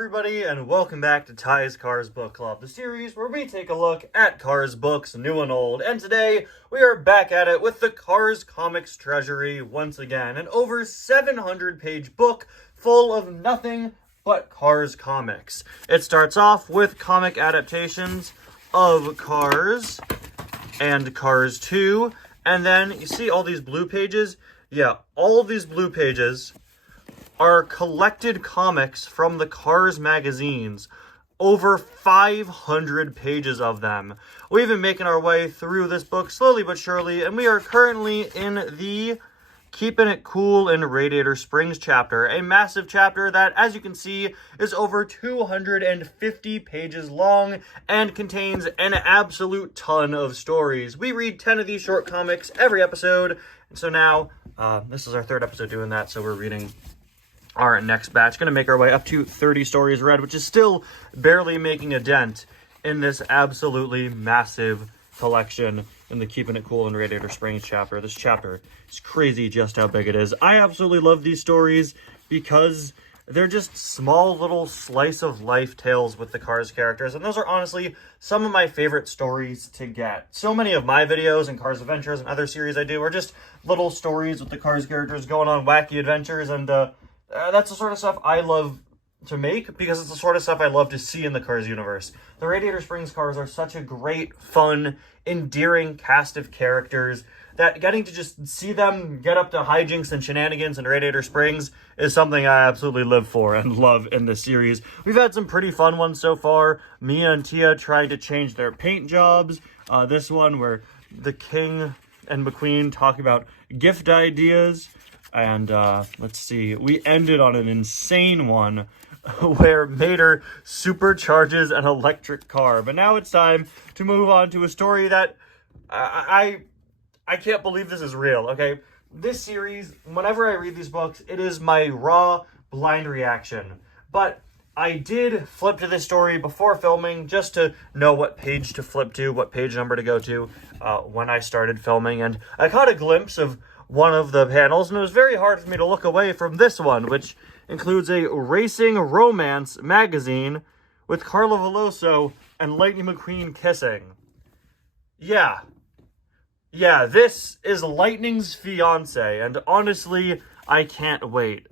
everybody, and welcome back to Ty's Cars Book Club, the series where we take a look at Cars books, new and old. And today, we are back at it with the Cars Comics Treasury once again, an over 700-page book full of nothing but Cars comics. It starts off with comic adaptations of Cars and Cars 2, and then you see all these blue pages? Yeah, all of these blue pages are collected comics from the Cars magazines. Over 500 pages of them. We've been making our way through this book slowly but surely, and we are currently in the Keeping It Cool in Radiator Springs chapter. A massive chapter that, as you can see, is over 250 pages long and contains an absolute ton of stories. We read 10 of these short comics every episode, and so now, this is our third episode doing that, so we're reading our next batch. Going to make our way up to 30 stories read, which is still barely making a dent in this absolutely massive collection in the Keeping It Cool in Radiator Springs chapter. This chapter is crazy just how big it is. I absolutely love these stories because they're just small little slice of life tales with the Cars characters, and those are honestly some of my favorite stories to get. So many of my videos and Cars Adventures and other series I do are just little stories with the Cars characters going on wacky adventures, and that's the sort of stuff I love to make because it's the sort of stuff I love to see in the Cars universe. The Radiator Springs Cars are such a great, fun, endearing cast of characters that getting to just see them get up to hijinks and shenanigans in Radiator Springs is something I absolutely live for and love in this series. We've had some pretty fun ones so far. Mia and Tia trying to change their paint jobs. This one where the King and McQueen talk about gift ideas. And let's see, we ended on an insane one where Mater supercharges an electric car. But now it's time to move on to a story that I can't believe this is real, okay? This series, whenever I read these books, it is my raw, blind reaction. But I did flip to this story before filming just to know what page to flip to, what page number to go to when I started filming. And I caught a glimpse of one of the panels, and it was very hard for me to look away from this one, which includes a racing romance magazine with Carla Veloso and Lightning McQueen kissing. Yeah, this is Lightning's fiance, and honestly, I can't wait.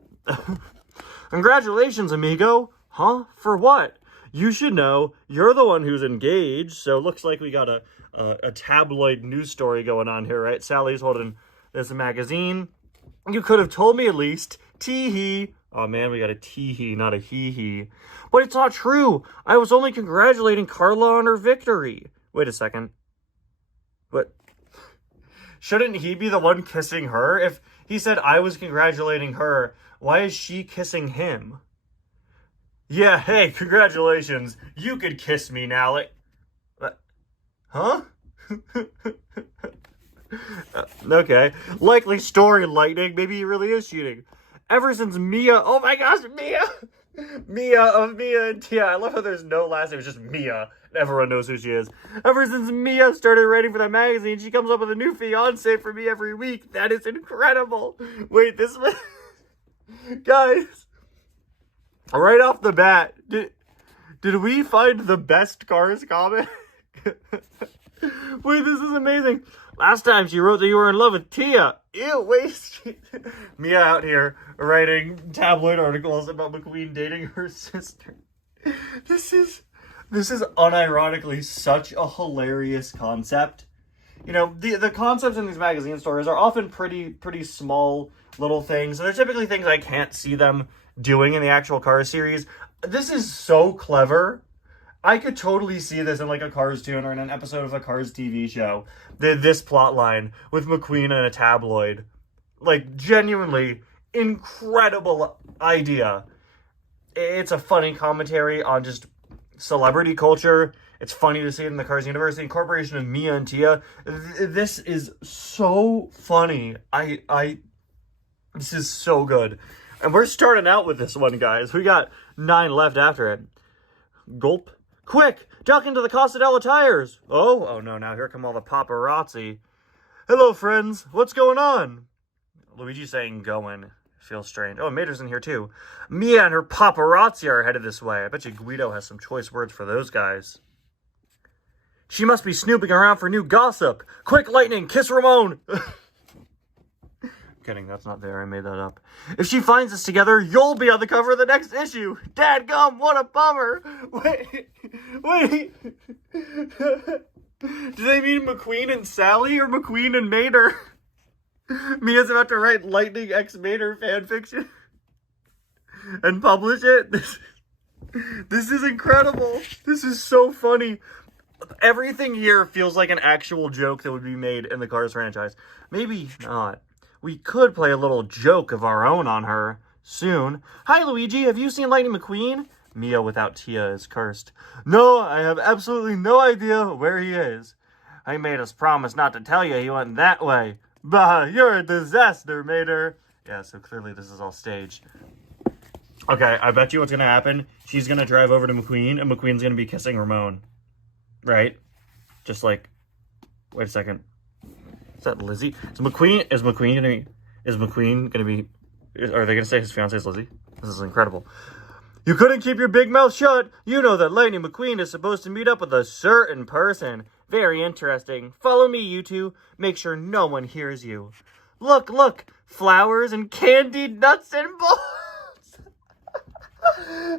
Congratulations, amigo. Huh? For what? You should know, you're the one who's engaged, so looks like we got a tabloid news story going on here, right? Sally's holding this magazine. You could have told me at least. Tee-hee. Oh man, we got a tee-hee, not a hee-hee. But it's not true. I was only congratulating Carla on her victory. Wait a second. But shouldn't he be the one kissing her? If he said I was congratulating her, why is she kissing him? Yeah, hey, congratulations. You could kiss me now. Like, huh? Okay. Likely story, Lightning. Maybe he really is cheating. Ever since Mia... Oh my gosh, Mia! Mia and Tia. I love how there's no last name. It's just Mia. Everyone knows who she is. Ever since Mia started writing for that magazine, she comes up with a new fiance for me every week. That is incredible. Wait, this was... Guys. Right off the bat, did we find the best Cars comic? Wait, this is amazing. Last time she wrote that you were in love with Tia. Ew, wait. Mia out here writing tabloid articles about McQueen dating her sister. This is unironically such a hilarious concept. You know, the concepts in these magazine stories are often pretty small little things. And they're typically things I can't see them doing in the actual Cars series. This is so clever. I could totally see this in like a Cars tune or in an episode of a Cars TV show. This plot line with McQueen and a tabloid. Like, genuinely incredible idea. It's a funny commentary on just celebrity culture. It's funny to see it in the Cars universe. The incorporation of Mia and Tia. This is so funny. This is so good. And we're starting out with this one, guys. We got 9 left after it. Gulp. Quick! Duck into the Costadella tires! Oh no, now here come all the paparazzi. Hello, friends. What's going on? Luigi's saying going. Feels strange. Oh, Mater's in here too. Mia and her paparazzi are headed this way. I bet you Guido has some choice words for those guys. She must be snooping around for new gossip. Quick, Lightning, kiss Ramon. Kidding, that's not there. I made that up. If she finds us together, you'll be on the cover of the next issue. Dadgum, what a bummer. Wait. Do they mean McQueen and Sally or McQueen and Mater? Mia's about to write Lightning X Mater fanfiction and publish it. This is incredible. This is so funny. Everything here feels like an actual joke that would be made in the Cars franchise. Maybe not. We could play a little joke of our own on her soon. Hi, Luigi. Have you seen Lightning McQueen? Mia without Tia is cursed. No, I have absolutely no idea where he is. I made us promise not to tell you he went that way. Bah, you're a disaster, Mater. Yeah, so clearly this is all staged. Okay, I bet you what's going to happen. She's going to drive over to McQueen, and McQueen's going to be kissing Ramon. Right? Just like, wait a second. Is that Lizzie? Are they gonna say his fiance is Lizzie? This is incredible. You couldn't keep your big mouth shut. You know that Lightning McQueen is supposed to meet up with a certain person. Very interesting. Follow me, you two. Make sure no one hears you. Look. Flowers and candied nuts and bolts.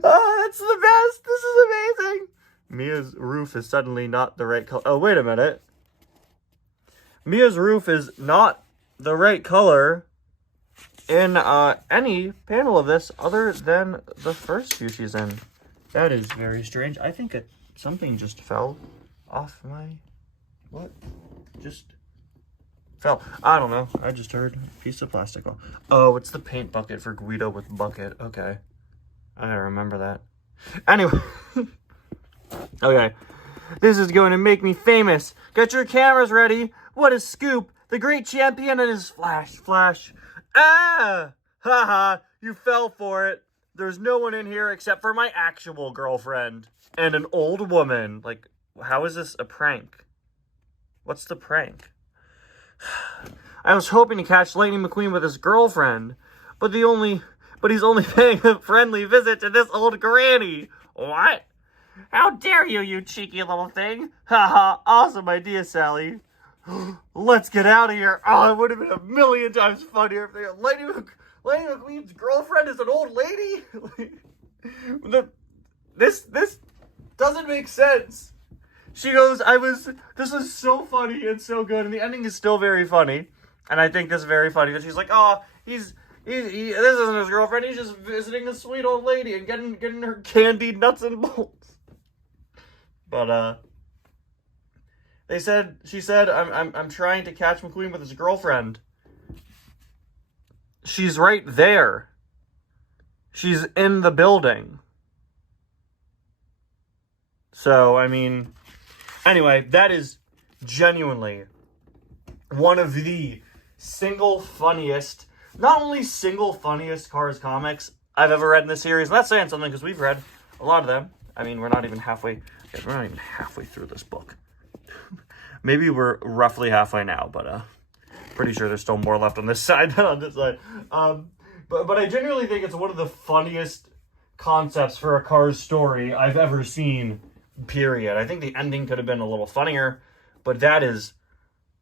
Oh, that's the best. This is amazing. Mia's roof is suddenly not the right color. Oh, wait a minute. Mia's roof is not the right color in any panel of this other than the first few she's in. That is very strange. I think something just fell off my... What? Just fell. I don't know. I just heard a piece of plastic. Oh, it's the paint bucket for Guido with bucket. Okay. I gotta remember that. Anyway. Okay. This is going to make me famous. Get your cameras ready. What a scoop. The great champion and his flash. Ah! Haha, you fell for it. There's no one in here except for my actual girlfriend. And an old woman. Like, how is this a prank? What's the prank? I was hoping to catch Lightning McQueen with his girlfriend. But he's only paying a friendly visit to this old granny. What? How dare you, you cheeky little thing? Haha, awesome idea, Sally. Let's get out of here. Oh, it would have been a million times funnier if Lightning McQueen's girlfriend is an old lady. This doesn't make sense. She goes, this was so funny and so good, and the ending is still very funny. And I think this is very funny that she's like, oh, this isn't his girlfriend, he's just visiting a sweet old lady and getting her candied nuts and bolts. But she said, I'm trying to catch McQueen with his girlfriend. She's right there. She's in the building. So, I mean, anyway, that is genuinely one of the not only single funniest Cars comics I've ever read in this series. And that's saying something because we've read a lot of them. I mean, we're not even halfway through this book. Maybe we're roughly halfway now, but pretty sure there's still more left on this side than on this side. But I genuinely think it's one of the funniest concepts for a Cars story I've ever seen, period. I think the ending could have been a little funnier, but that is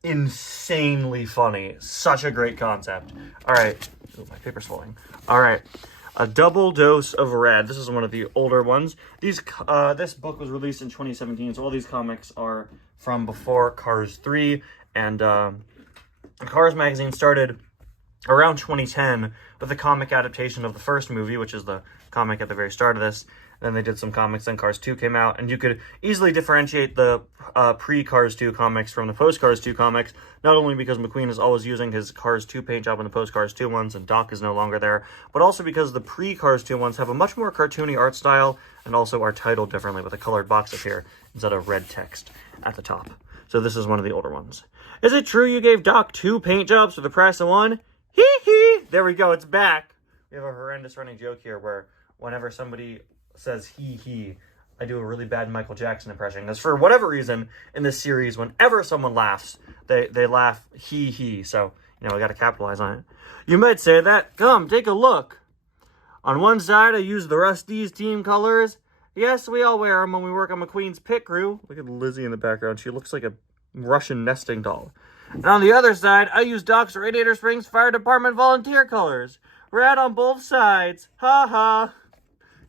insanely funny. Such a great concept. All right. Ooh, my paper's falling. All right. A double dose of red. This is one of the older ones. This book was released in 2017, so all these comics are from before Cars 3. And Cars magazine started around 2010 with a comic adaptation of the first movie, which is the comic at the very start of this. Then they did some comics, then Cars 2 came out, and you could easily differentiate the pre-Cars 2 comics from the post-Cars 2 comics, not only because McQueen is always using his Cars 2 paint job in the post-Cars 2 ones, and Doc is no longer there, but also because the pre-Cars 2 ones have a much more cartoony art style, and also are titled differently with a colored box up here, instead of red text at the top. So this is one of the older ones. Is it true you gave Doc 2 paint jobs for the price of 1? Hee hee! There we go, it's back! We have a horrendous running joke here where whenever somebody says he, I do a really bad Michael Jackson impression. Because for whatever reason, in this series, whenever someone laughs, they laugh he. So You know, I got to capitalize on it. You might say that. Come, take a look. On one side, I use the Rusty's team colors. Yes, we all wear them when we work on McQueen's pit crew. Look at Lizzie in the background. She looks like a Russian nesting doll. And on the other side, I use Doc's Radiator Springs Fire Department volunteer colors. Red on both sides. Ha ha.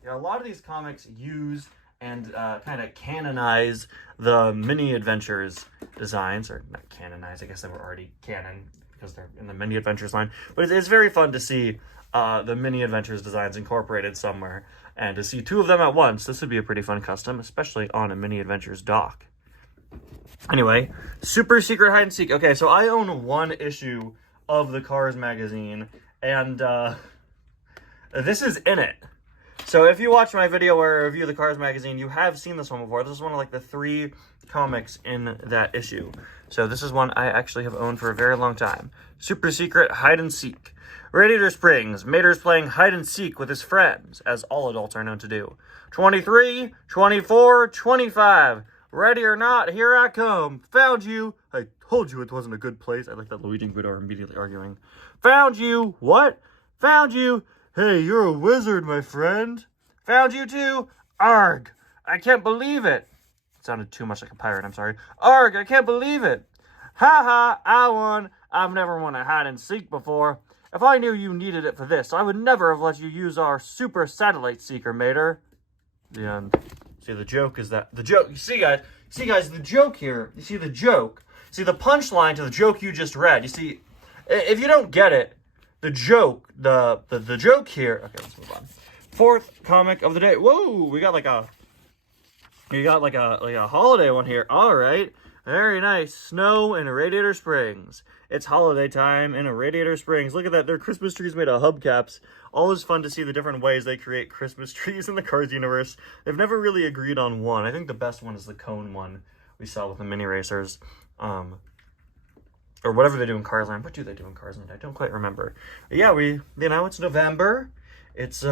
Yeah, a lot of these comics use and kind of canonize the mini adventures designs, or not canonize, I guess they were already canon because they're in the mini adventures line. But it's very fun to see the mini adventures designs incorporated somewhere, and to see two of them at once. This would be a pretty fun custom, especially on a mini adventures dock. Anyway, Super Secret Hide and Seek. Okay, so I own one issue of the Cars magazine, and this is in it. So if you watch my video where I review the Cars magazine, you have seen this one before. This is one of like the 3 comics in that issue. So this is one I actually have owned for a very long time. Super Secret Hide and Seek. Radiator Springs. Mater's playing hide and seek with his friends, as all adults are known to do. 23, 24, 25. Ready or not, here I come. Found you. I told you it wasn't a good place. I like that Luigi and Guido are immediately arguing. Found you. What? Found you. Hey, you're a wizard, my friend. Found you too. Arg. I can't believe it. It sounded too much like a pirate, I'm sorry. Arg, I can't believe it. Ha ha, I won. I've never won a hide and seek before. If I knew you needed it for this, I would never have let you use our super satellite seeker, Mater. The end. See, the joke is that... The joke... See, guys, the joke here... You see, the joke... See, the punchline to the joke you just read... You see, if you don't get it, the joke... The joke here... Okay, let's move on. 4th comic of the day. Whoa! We got like a... You got like a holiday one here. All right. Very nice. Snow in Radiator Springs. It's holiday time in Radiator Springs. Look at that. Their Christmas trees made of hubcaps. Always fun to see the different ways they create Christmas trees in the Cars universe. They've never really agreed on one. I think the best one is the cone one we saw with the mini racers. Or whatever they do in Cars Land. What do they do in Cars Land? I don't quite remember. But yeah, it's November. It's,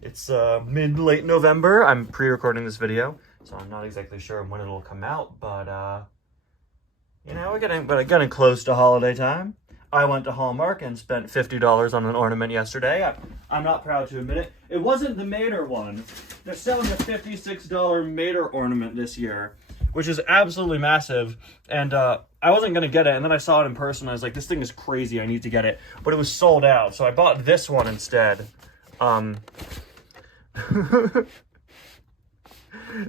it's mid-late November. I'm pre-recording this video, so I'm not exactly sure when it'll come out, but, we're getting close to holiday time. I went to Hallmark and spent $50 on an ornament yesterday. I'm not proud to admit it. It wasn't the Mater one. They're selling a $56 Mater ornament this year, which is absolutely massive, and I wasn't going to get it, and then I saw it in person, I was like, this thing is crazy, I need to get it, but it was sold out, so I bought this one instead.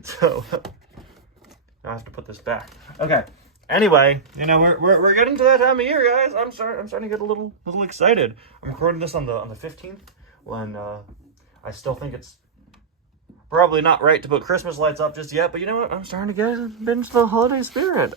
So I have to put this back. Okay. Anyway, we're getting to that time of year, guys. I'm starting to get a little excited. I'm recording this on the 15th, when I still think it's probably not right to put Christmas lights up just yet, but you know what? I'm starting to get into the holiday spirit.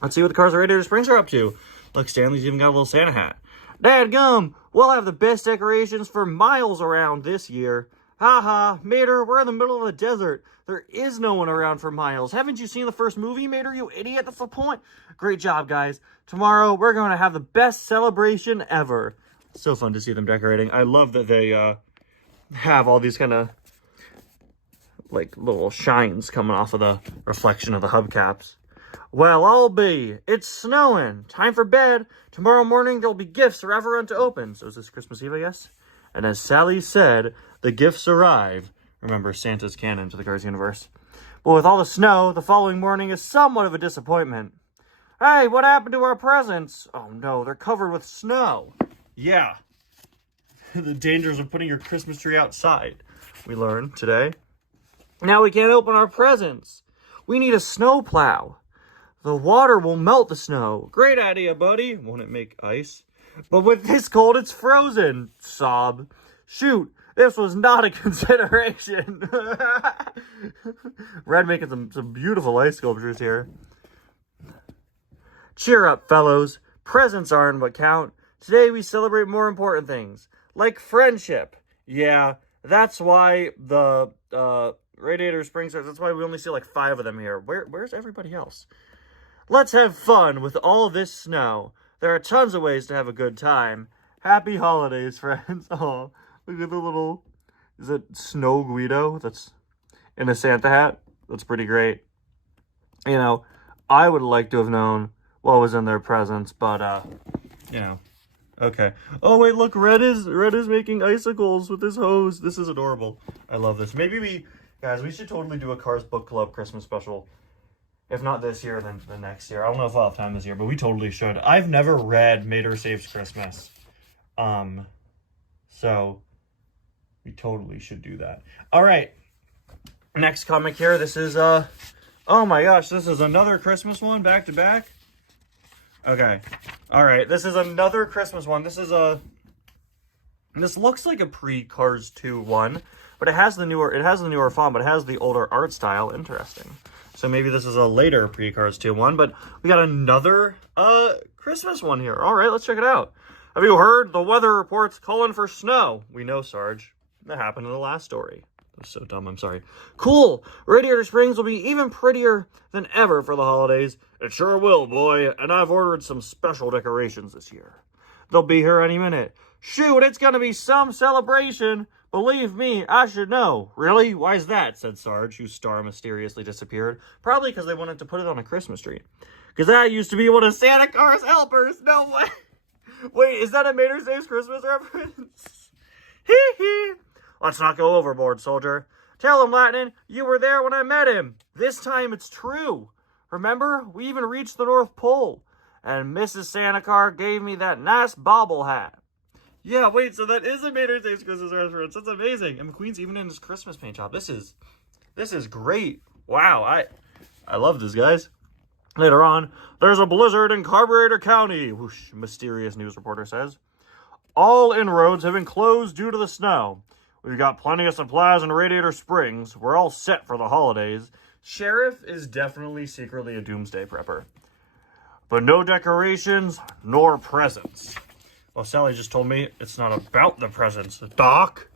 Let's see what the Cars of Radiator Springs are up to. Look, Stanley's even got a little Santa hat. Dadgum, we'll have the best decorations for miles around this year. Ha ha, Mater, we're in the middle of the desert. There is no one around for miles. Haven't you seen the first movie, Mater, you idiot? That's the point. Great job, guys. Tomorrow, we're going to have the best celebration ever. So fun to see them decorating. I love that they have all these kind of like little shines coming off of the reflection of the hubcaps. Well, I'll be. It's snowing. Time for bed. Tomorrow morning, there'll be gifts for everyone to open. So is this Christmas Eve, I guess? And as Sally said, the gifts arrive. Remember, Santa's canon to the Cars universe. But with all the snow, the following morning is somewhat of a disappointment. Hey, what happened to our presents? Oh no, they're covered with snow. Yeah. The dangers of putting your Christmas tree outside, we learned today. Now we can't open our presents. We need a snow plow. The water will melt the snow. Great idea, buddy. Won't it make ice? But with this cold, it's frozen. Sob. Shoot, this was not a consideration. Red making some beautiful ice sculptures here. Cheer up, fellows. Presents aren't what count. Today we celebrate more important things, like friendship. Yeah, that's why the Radiator Springs, that's why we only see like 5 of them here. Where's everybody else? Let's have fun with all this snow. There are tons of ways to have a good time. Happy holidays, friends. Oh, look at the little, is it Snow Guido that's in a Santa hat? That's pretty great. You know, I would like to have known what was in their presents, but, you know. Okay. Oh, wait, look, Red is making icicles with his hose. This is adorable. I love this. Maybe guys, we should totally do a Cars Book Club Christmas special. If not this year, then the next year. I don't know if I'll have time this year, but we totally should. I've never read Mater Saves Christmas. So we totally should do that. All right. Next comic here. This is, oh my gosh, this is another Christmas one back to back. Okay. All right. This is another Christmas one. This looks like a pre-Cars 2 one, but it has the newer font, but it has the older art style. Interesting. So maybe this is a later pre-Cars 2 one, but we got another Christmas one here. All right, let's check it out. Have you heard? The weather report's calling for snow. We know, Sarge. That happened in the last story. That was so dumb, I'm sorry. Cool! Radiator Springs will be even prettier than ever for the holidays. It sure will, boy, and I've ordered some special decorations this year. They'll be here any minute. Shoot, it's gonna be some celebration! Believe me, I should know. Really? Why's that? Said Sarge, whose star mysteriously disappeared. Probably because they wanted to put it on a Christmas tree. Because that used to be one of Santa Claus' helpers. No way. Wait, is that a Mater Saves Christmas reference? Hee hee. Let's not go overboard, soldier. Tell him, Lightning, you were there when I met him. This time it's true. Remember, we even reached the North Pole. And Mrs. Santa Claus gave me that nice bobble hat. Yeah, wait, so that is a Mater Saves Christmas reference. That's amazing. And McQueen's even in his Christmas paint job. This is great. Wow, I love this, guys. Later on, there's a blizzard in Carburetor County, whoosh, mysterious news reporter says. All inroads have been closed due to the snow. We've got plenty of supplies in Radiator Springs. We're all set for the holidays. Sheriff is definitely secretly a doomsday prepper. But no decorations, nor presents. Well, Sally just told me it's not about the presents. Doc?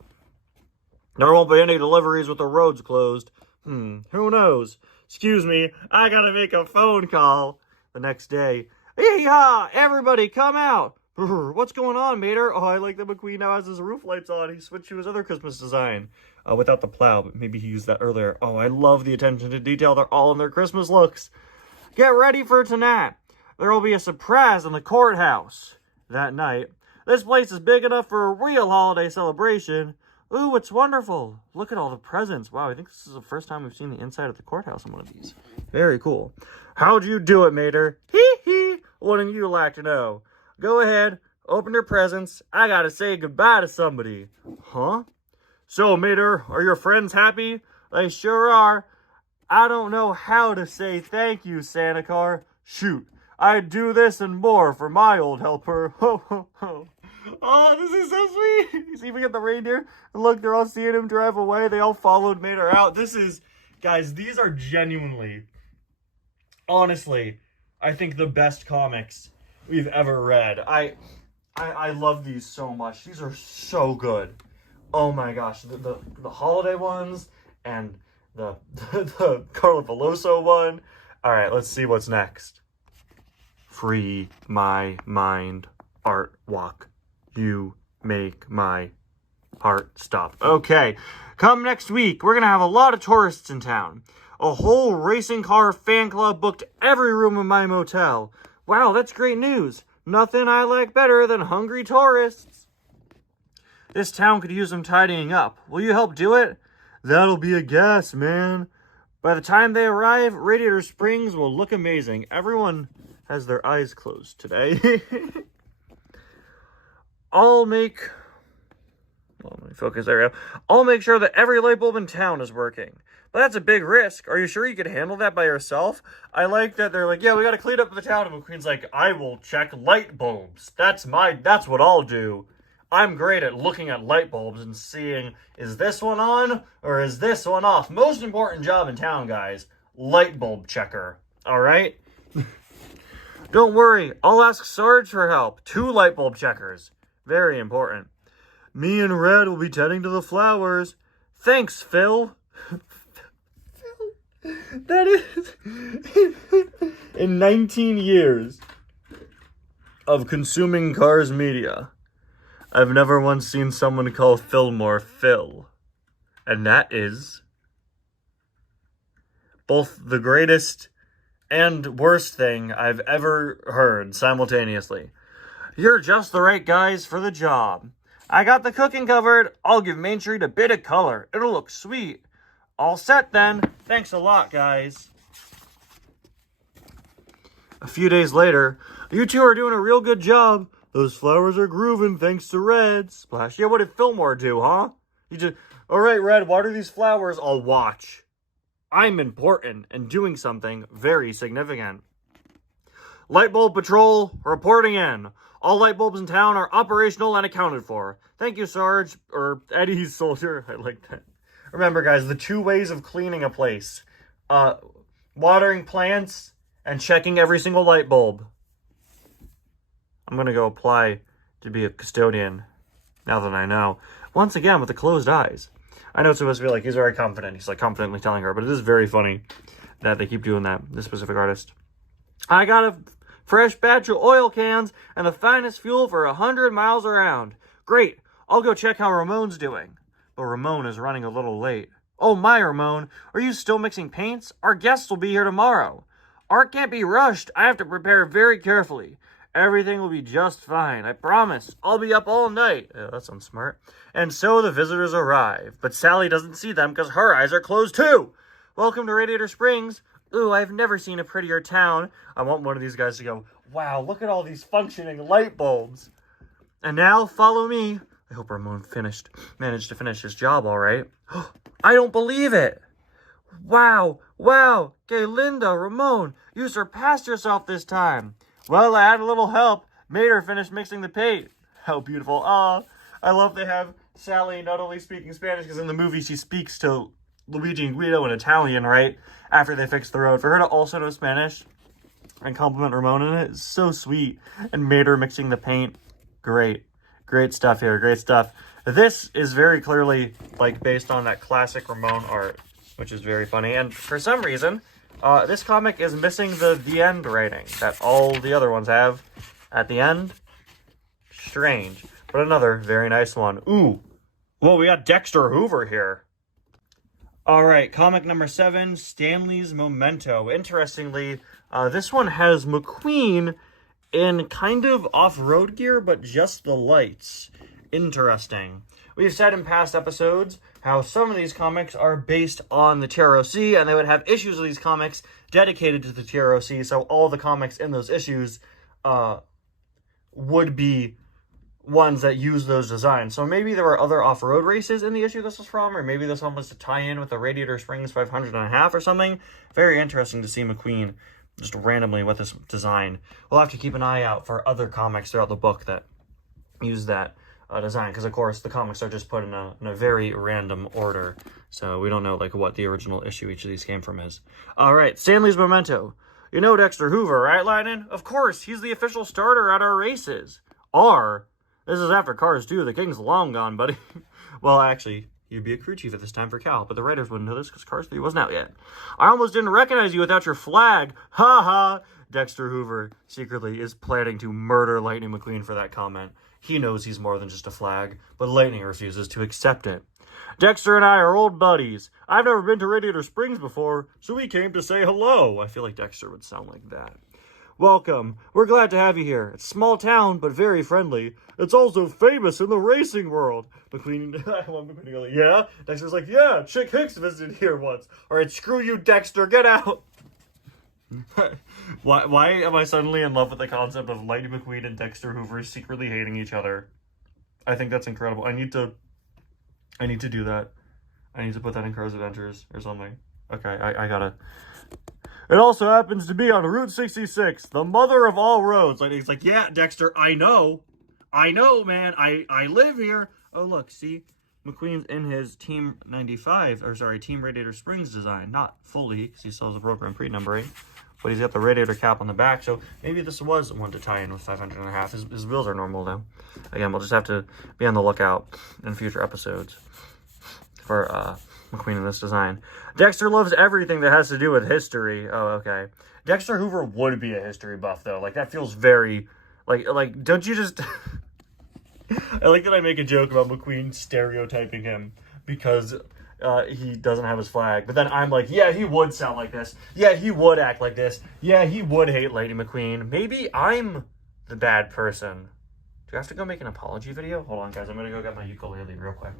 There won't be any deliveries with the roads closed. Who knows? Excuse me, I gotta make a phone call. The next day. Yee-haw! Everybody come out! What's going on, Mater? Oh, I like that McQueen now has his roof lights on. He switched to his other Christmas design. Without the plow, but maybe he used that earlier. Oh, I love the attention to detail. They're all in their Christmas looks. Get ready for tonight. There will be a surprise in the courthouse that night. This place is big enough for a real holiday celebration. Ooh, it's wonderful. Look at all the presents. Wow, I think this is the first time we've seen the inside of the courthouse in one of these. Very cool. How'd you do it, Mater? Hee hee. Wouldn't you like to know? Go ahead, open your presents. I gotta say goodbye to somebody. Huh? So, Mater, are your friends happy? They sure are. I don't know how to say thank you, Santa Claus. Shoot, I'd do this and more for my old helper. Ho, ho, ho. Oh, this is so sweet. You see, we get the reindeer. And look, they're all seeing him drive away. They all followed Mater out. This is, guys, these are genuinely, honestly, I think the best comics we've ever read. I love these so much. These are so good. Oh my gosh, the holiday ones and the Carlo Veloso one. All right, let's see what's next. Free my mind, art walk. You make my heart stop. Okay, come next week. We're gonna have a lot of tourists in town. A whole racing car fan club booked every room in my motel. Wow, that's great news. Nothing I like better than hungry tourists. This town could use some tidying up. Will you help do it? That'll be a guess, man. By the time they arrive, Radiator Springs will look amazing. Everyone has their eyes closed today. Let me focus. There we go. I'll make sure that every light bulb in town is working. But that's a big risk. Are you sure you could handle that by yourself? I like that they're like, yeah, we got to clean up the town. And McQueen's like, I will check light bulbs. That's what I'll do. I'm great at looking at light bulbs and seeing, is this one on or is this one off? Most important job in town, guys. Light bulb checker. All right? Don't worry. I'll ask Sarge for help. 2 light bulb checkers. Very important. Me and Red will be tending to the flowers. Thanks, Phil. That is... In 19 years of consuming Cars media, I've never once seen someone call Fillmore Phil. And that is both the greatest and worst thing I've ever heard simultaneously. You're just the right guys for the job. I got the cooking covered. I'll give Main Street a bit of color. It'll look sweet. All set then. Thanks a lot, guys. A few days later, you two are doing a real good job. Those flowers are grooving thanks to Red. Splash. Yeah, what did Fillmore do, huh? All right, Red, water these flowers. I'll watch. I'm important and doing something very significant. Light bulb patrol reporting in. All light bulbs in town are operational and accounted for. Thank you, Sarge, or Eddie Soldier. I like that. Remember, guys, the 2 ways of cleaning a place. Watering plants and checking every single light bulb. I'm going to go apply to be a custodian, now that I know. Once again, with the closed eyes. I know it's supposed to be like, he's very confident. He's like confidently telling her, but it is very funny that they keep doing that, this specific artist. I got a fresh batch of oil cans and the finest fuel for 100 miles around. Great. I'll go check how Ramon's doing. But Ramon is running a little late. Oh my, Ramon, are you still mixing paints? Our guests will be here tomorrow. Art can't be rushed. I have to prepare very carefully. Everything will be just fine. I promise. I'll be up all night. Oh, that sounds smart. And so the visitors arrive. But Sally doesn't see them because her eyes are closed too. Welcome to Radiator Springs. Ooh, I've never seen a prettier town. I want one of these guys to go, wow, look at all these functioning light bulbs. And now, follow me. I hope Ramon managed to finish his job all right. I don't believe it. Wow. Okay, Linda, Ramon, you surpassed yourself this time. Well, I had a little help. Made her finish mixing the paint. How beautiful. I love they have Sally not only speaking Spanish, because in the movie she speaks to Luigi and Guido in Italian, right? After they fix the road. For her to also know Spanish and compliment Ramon in it is so sweet. And made her mixing the paint. Great stuff here. Great stuff. This is very clearly like based on that classic Ramon art, which is very funny. And for some reason, this comic is missing the end writing that all the other ones have at the end. Strange. But another very nice one. Ooh. Whoa, we got Dexter Hoover here. All right, comic number 7, Stanley's Memento. Interestingly, this one has McQueen in kind of off-road gear, but just the lights. Interesting. We've said in past episodes how some of these comics are based on the TROC, and they would have issues of these comics dedicated to the TROC, so all the comics in those issues would be ones that use those designs. So maybe there were other off-road races in the issue this was from, or maybe this one was to tie in with the Radiator Springs 500.5 or something. Very interesting to see McQueen just randomly with this design. We'll have to keep an eye out for other comics throughout the book that use that design, because of course the comics are just put in a very random order, so we don't know like what the original issue each of these came from is. All right, Stanley's Memento. You know Dexter Hoover, right, Lightning? Of course, he's the official starter at our races. This is after Cars 2, the king's long gone, buddy. Well, actually, you'd be a crew chief at this time for Cal, but the writers wouldn't know this because Cars 3 wasn't out yet. I almost didn't recognize you without your flag. Ha ha! Dexter Hoover secretly is planning to murder Lightning McQueen for that comment. He knows he's more than just a flag, but Lightning refuses to accept it. Dexter and I are old buddies. I've never been to Radiator Springs before, so we came to say hello. I feel like Dexter would sound like that. Welcome. We're glad to have you here. It's a small town, but very friendly. It's also famous in the racing world. McQueen, I want McQueen to go, yeah? Dexter's like, yeah, Chick Hicks visited here once. All right, screw you, Dexter. Get out. Why am I suddenly in love with the concept of Lightning McQueen and Dexter Hoover secretly hating each other? I think that's incredible. I need to do that. I need to put that in Cars Adventures or something. Okay, I gotta. It also happens to be on Route 66, the mother of all roads. Lightning's like, yeah, Dexter, I know, man. I live here. Oh, look, see? McQueen's in his Team Radiator Springs design. Not fully, because he still has a program pre-numbering. But he's got the radiator cap on the back, so maybe this was one to tie in with 500.5. His wheels are normal now. Again, we'll just have to be on the lookout in future episodes for McQueen in this design. Dexter loves everything that has to do with history. Oh, okay. Dexter Hoover would be a history buff, though. Like, that feels very... Like, don't you just... I like that I make a joke about McQueen stereotyping him, because he doesn't have his flag. But then I'm like, yeah, he would sound like this. Yeah, he would act like this. Yeah, he would hate Lady McQueen. Maybe I'm the bad person. Do I have to go make an apology video? Hold on, guys. I'm going to go get my ukulele real quick.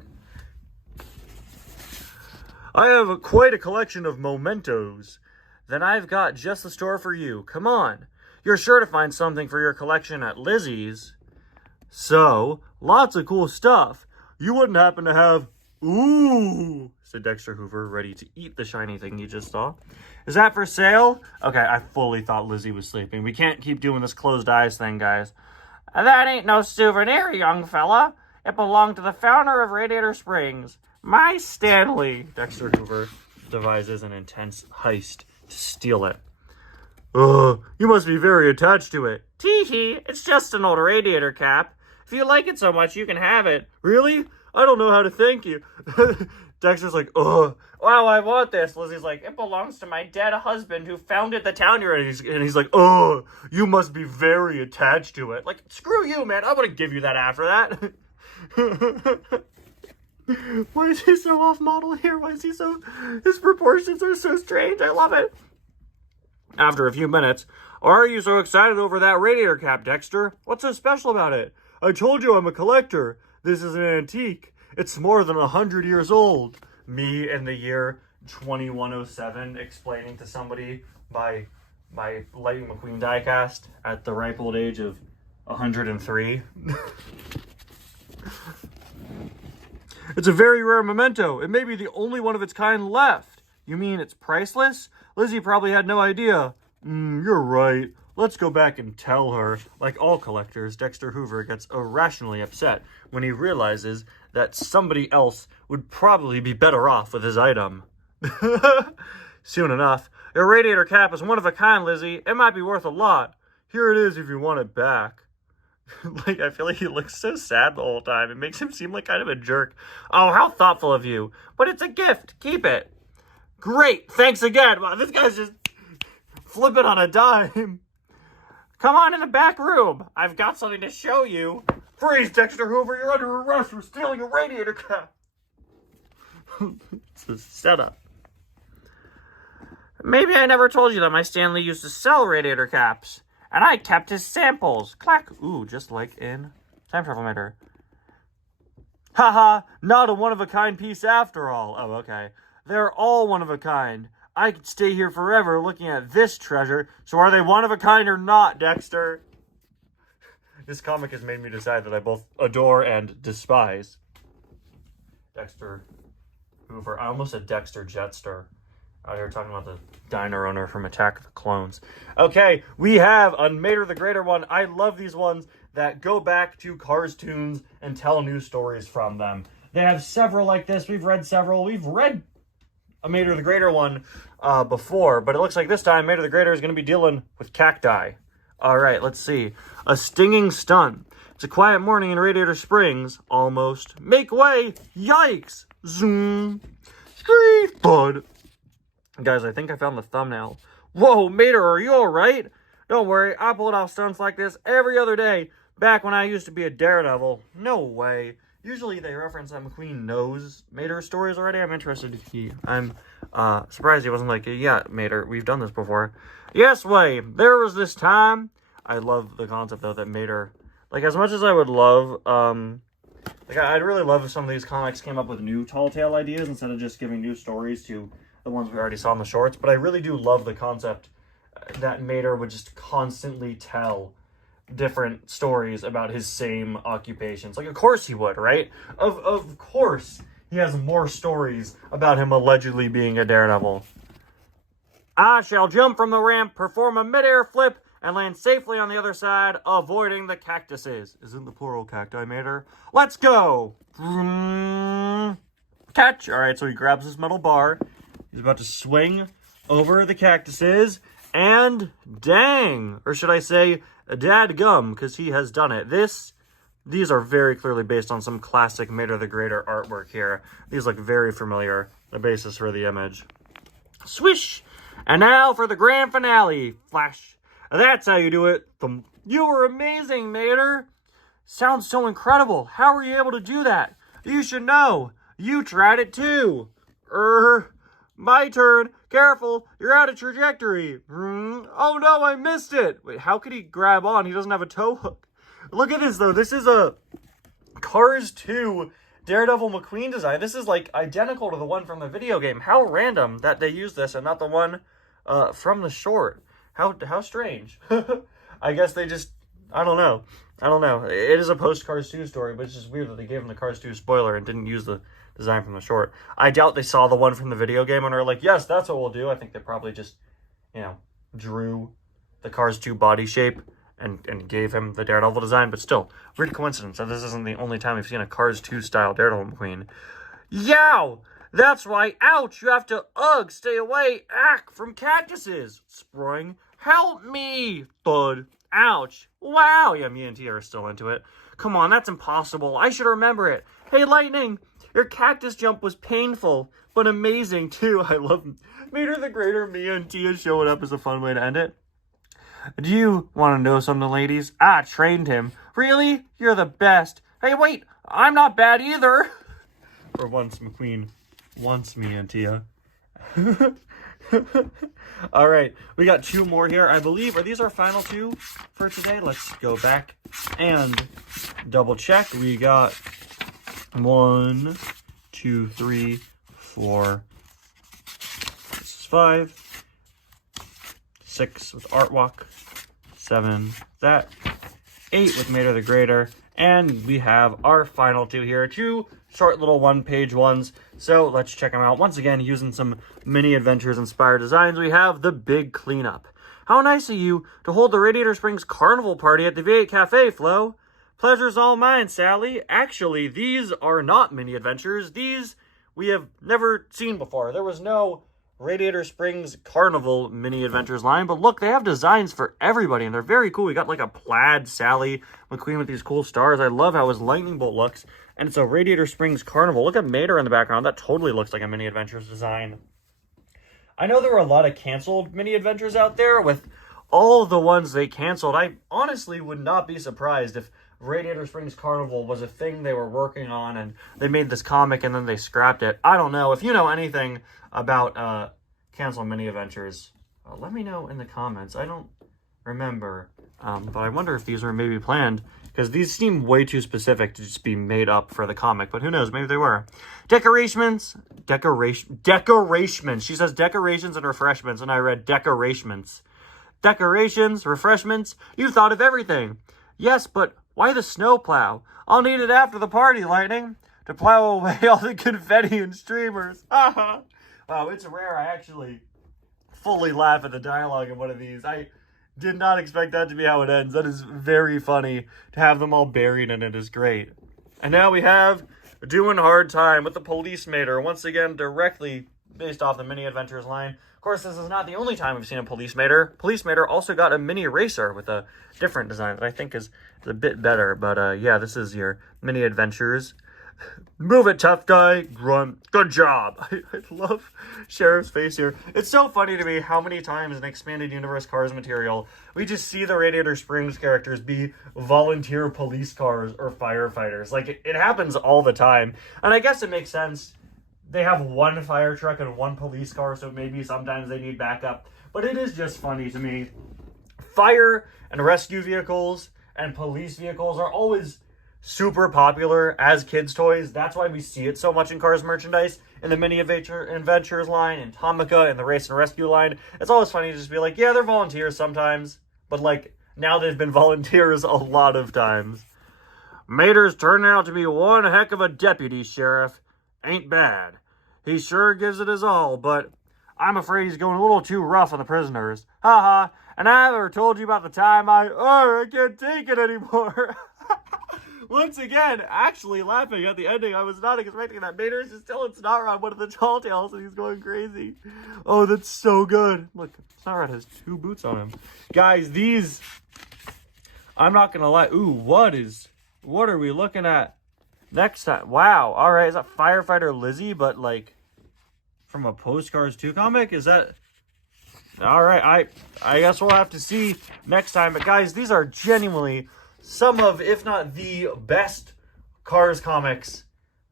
I have quite a collection of mementos. Then I've got just the store for you. Come on. You're sure to find something for your collection at Lizzie's. So, lots of cool stuff. You wouldn't happen to have... Ooh, said Dexter Hoover, ready to eat the shiny thing he just saw. Is that for sale? Okay, I fully thought Lizzie was sleeping. We can't keep doing this closed eyes thing, guys. That ain't no souvenir, young fella. It belonged to the founder of Radiator Springs. My Stanley. Dexter Hoover devises an intense heist to steal it. You must be very attached to it. Tee-hee, it's just an old radiator cap. If you like it so much, you can have it. Really? I don't know how to thank you. Dexter's like, wow, I want this. Lizzie's like, it belongs to my dead husband who founded the town you're in. And he's like, you must be very attached to it. Like, screw you, man. I wouldn't give you that after that. Why is he so off model here? Why is he so... His proportions are so strange. I love it. After a few minutes, are you so excited over that radiator cap, Dexter? What's so special about it? I told you I'm a collector. This is an antique. It's more than 100 years old. Me in the year 2107 explaining to somebody my Lightning McQueen diecast at the ripe old age of 103. It's a very rare memento. It may be the only one of its kind left. You mean it's priceless? Lizzie probably had no idea. You're right. Let's go back and tell her. Like all collectors, Dexter Hoover gets irrationally upset when he realizes that somebody else would probably be better off with his item. Soon enough, your radiator cap is one of a kind, Lizzie. It might be worth a lot. Here it is if you want it back. Like, I feel like he looks so sad the whole time. It makes him seem like kind of a jerk. Oh, how thoughtful of you. But it's a gift. Keep it. Great. Thanks again. Wow, this guy's just flipping on a dime. Come on in the back room. I've got something to show you. Freeze, Dexter Hoover. You're under arrest for stealing a radiator cap. It's a setup. Maybe I never told you that my Stanley used to sell radiator caps. And I kept his samples. Clack. Ooh, just like in Time Travel Matter. Haha, not a one-of-a-kind piece after all. Oh, okay. They're all one-of-a-kind. I could stay here forever looking at this treasure. So are they one-of-a-kind or not, Dexter? This comic has made me decide that I both adore and despise Dexter Hoover. I almost said Dexter Jetster. Out here talking about the diner owner from Attack of the Clones. Okay, we have a Mater the Greater one. I love these ones that go back to Cars tunes and tell new stories from them. They have several like this. We've read several. We've read a Mater the Greater one before, but it looks like this time Mater the Greater is going to be dealing with cacti. All right, let's see. A stinging stun. It's a quiet morning in Radiator Springs. Almost. Make way. Yikes. Zoom. Screech. Bud. Guys, I think I found the thumbnail. Whoa, Mater, are you all right? Don't worry, I pulled off stunts like this every other day, back when I used to be a daredevil. No way. Usually they reference that McQueen knows Mater's stories already. I'm interested if I'm surprised he wasn't like, yeah, Mater, we've done this before. Yes, way. There was this time. I love the concept, though, that Mater, like, as much as I would love, like, I'd really love if some of these comics came up with new tall tale ideas instead of just giving new stories to the ones we already saw in the shorts, but I really do love the concept that Mater would just constantly tell different stories about his same occupations. Like, of course he would, right? Of course he has more stories about him allegedly being a daredevil. I shall jump from the ramp, perform a mid-air flip, and land safely on the other side, avoiding the cactuses. Isn't the plural cacti, Mater? Let's go! Catch! Alright, so he grabs this metal bar. He's about to swing over the cactuses, and dang, or should I say, dadgum, because he has done it. These are very clearly based on some classic Mater the Greater artwork here. These look very familiar, the basis for the image. Swish! And now for the grand finale. Flash. That's how you do it. You were amazing, Mater. Sounds so incredible. How were you able to do that? You should know. You tried it too. My turn. Careful, you're out of trajectory. Oh no, I missed it. Wait, how could he grab on? He doesn't have a tow hook. Look at this, though. This is a Cars 2 Daredevil McQueen design. This is, like, identical to the one from the video game. How random that they use this and not the one from the short. How strange. I guess they just... I don't know. It is a post-Cars 2 story, but it's just weird that they gave him the Cars 2 spoiler and didn't use the design from the short. I doubt they saw the one from the video game and were like, yes, that's what we'll do. I think they probably just, drew the Cars 2 body shape and gave him the Daredevil design. But still, weird coincidence that this isn't the only time we've seen a Cars 2 style Daredevil McQueen. Yow! That's right. Ouch! You have to, stay away, from cactuses. Spring, help me! Thud. Ouch. Wow. Yeah, me and Tia are still into it. Come on, that's impossible. I should remember it. Hey, Lightning, your cactus jump was painful, but amazing, too. I love Mater the Greater, me and Tia showing up is a fun way to end it. Do you want to know something, ladies? I trained him. Really? You're the best. Hey, wait, I'm not bad either. For once, McQueen wants me and Tia. All right, we got 2 more here, I believe. Are these our final 2 for today? Let's go back and double check. We got 1, 2, 3, 4. This is 5. 6 with Art Walk. 7 that. 8 with Mater the Greater. And we have our final 2 here. 2 short little one-page ones. So let's check them out. Once again, using some mini adventures inspired designs, we have the Big Cleanup. How nice of you to hold the Radiator Springs Carnival Party at the V8 Cafe, Flo. Pleasure's all mine, Sally. Actually, these are not mini adventures. These we have never seen before. There was no Radiator Springs Carnival mini adventures line, but look, they have designs for everybody, and they're very cool. We got like a plaid Sally McQueen with these cool stars. I love how his lightning bolt looks, and it's a Radiator Springs Carnival. Look at Mater in the background. That totally looks like a mini adventures design. I know there were a lot of canceled mini adventures out there. With all the ones they canceled, I honestly would not be surprised if Radiator Springs Carnival was a thing they were working on and they made this comic and then they scrapped it. I don't know. If you know anything about canceled mini adventures, let me know in the comments. I don't remember, but I wonder if these were maybe planned, because these seem way too specific to just be made up for the comic, but who knows, maybe they were. Decorations. She says decorations and refreshments, and I read decorations. Decorations, refreshments, you thought of everything. Yes, but why the snowplow? I'll need it after the party, Lightning, to plow away all the confetti and streamers. Wow, it's rare I actually fully laugh at the dialogue in one of these. I did not expect that to be how it ends. That is very funny. To have them all buried in it is great. And now we have Doing Hard Time with the Police Mater, once again directly based off the Mini Adventures line. Of course, this is not the only time we've seen a Police Mater. Police Mater also got a mini racer with a different design that I think is a bit better. But yeah, this is your Mini Adventures. Move it, tough guy. Grunt. Good job. I love Sheriff's face here. It's so funny to me how many times in Expanded Universe Cars material we just see the Radiator Springs characters be volunteer police cars or firefighters. Like, it happens all the time. And I guess it makes sense. They have one fire truck and one police car, so maybe sometimes they need backup. But it is just funny to me. Fire and rescue vehicles and police vehicles are always super popular as kids' toys. That's why we see it so much in Cars merchandise, in the Mini Adventures line, in Tomica, in the Race and Rescue line. It's always funny to just be like, yeah, they're volunteers sometimes, but like, now they've been volunteers a lot of times. Mater's turned out to be one heck of a deputy, Sheriff. Ain't bad. He sure gives it his all, but I'm afraid he's going a little too rough on the prisoners. Haha, and I ever told you about the time I can't take it anymore. Once again, actually laughing at the ending. I was not expecting that. Mater's just telling Snot Rod one of the tall tales, and he's going crazy. Oh, that's so good. Look, Snot Rod has 2 boots on him. Guys, these, I'm not going to lie. Ooh, what are we looking at next time? Wow. All right, is that Firefighter Lizzie, but like from a Postcards 2 comic? Is that... All right, I guess we'll have to see next time. But guys, these are genuinely some of, if not the best Cars comics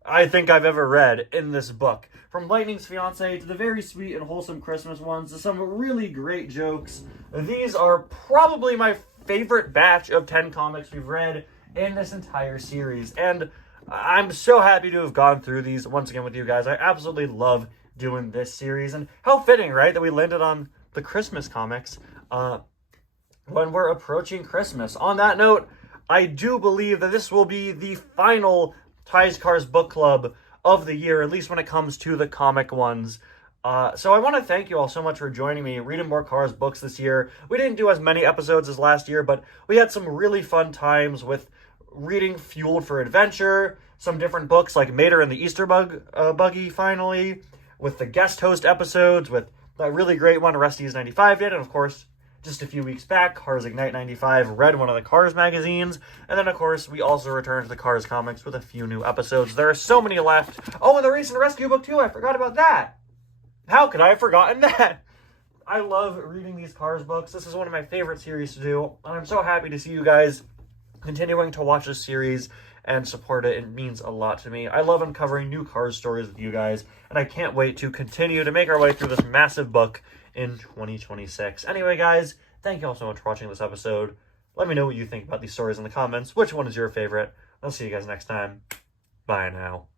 I think I've ever read in this book. From Lightning's Fiancé to the very sweet and wholesome Christmas ones to some really great jokes. These are probably my favorite batch of 10 comics we've read in this entire series. And I'm so happy to have gone through these once again with you guys. I absolutely love doing this series. And how fitting, right, that we landed on the Christmas comics when we're approaching Christmas. On that note, I do believe that this will be the final Ties Cars Book Club of the year, at least when it comes to the comic ones. So I want to thank you all so much for joining me, reading more Cars books this year. We didn't do as many episodes as last year, but we had some really fun times with reading Fueled for Adventure, some different books like Mater and the Easter Buggy finally, with the guest host episodes, with that really great one Rusty's 95 did, and of course, just a few weeks back, Cars Ignite 95 read one of the Cars magazines. And then, of course, we also returned to the Cars comics with a few new episodes. There are so many left. Oh, and the Recent Rescue book, too. I forgot about that. How could I have forgotten that? I love reading these Cars books. This is one of my favorite series to do. And I'm so happy to see you guys continuing to watch this series and support it. It means a lot to me. I love uncovering new Cars stories with you guys. And I can't wait to continue to make our way through this massive book in 2026. Anyway, guys, thank you all so much for watching this episode. Let me know what you think about these stories in the comments. Which one is your favorite? I'll see you guys next time. Bye now.